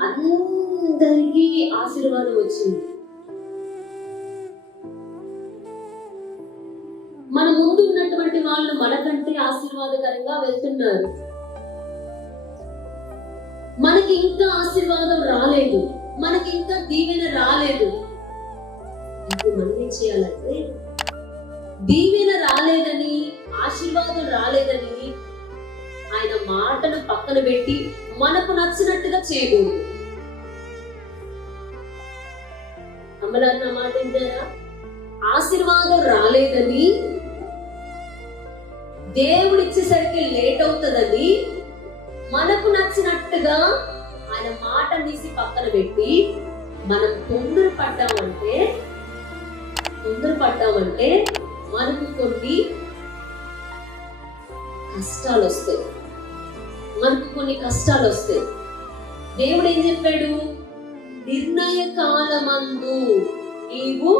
అందరికీ ఆశీర్వాదం వచ్చింది. మన ముందు ఉన్నటువంటి వాళ్ళు మనకంటే ఆశీర్వాదకరంగా వెళ్తున్నారు. మనకి ఇంకా ఆశీర్వాదం రాలేదు, మనకి ఇంకా దీవెన రాలేదు. ఇప్పుడు మనం ఏం చేయాలంటే, దీవెన రాలేదని, ఆశీర్వాదం రాలేదని ఆయన మాటను పక్కన పెట్టి మనకు నచ్చినట్టుగా చేయకూడదు. అమ్మలారు నా మాట వింటారా? ఆశీర్వాదం రాలేదని, దేవుడు ఇచ్చేసరికి లేట్ అవుతుందని మనకు నచ్చినట్టుగా ఆయన మాట తీసి పక్కన పెట్టి మనం తొందరపడ్డామంటే మనకు కొన్ని కష్టాలు వస్తాయి. దేవుడు ఏం చెప్పాడు? నిర్ణయ కాలమందు నీవు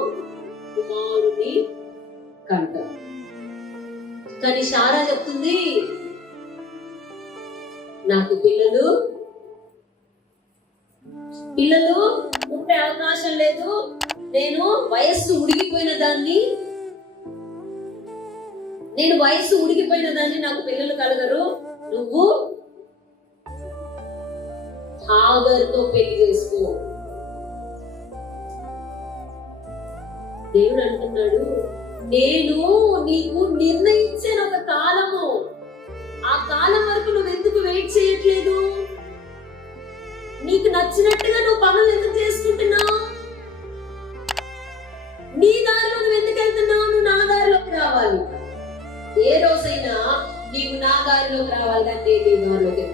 కుమారుని కంటావు. కానీ శారా చెప్తుంది, నాకు పిల్లలు పుట్టే అవకాశం లేదు, నేను వయస్సు ఉడిగిపోయిన దాన్ని, నాకు పిల్లలు కలగరు, నువ్వు హాగరుతో పెళ్లి చేసుకో. దేవుడు అంటున్నాడు, నేను నీకు నిర్ణయించిన ఒక కాలము, ఆ కాలం వరకు నువ్వు ఎందుకు వెయిట్ చేయట్లేదు? నీకు నచ్చినట్టుగా నువ్వు పనులు ఎందుకు చేసుకుంటున్నావు? నీ దారిలో నువ్వు ఎందుకు వెళ్తున్నావు? నువ్వు నా దారిలోకి రావాలి. ఏ రోజైనా నీవు నా దారిలోకి రావాలి, అంటే నీ దారిలోకి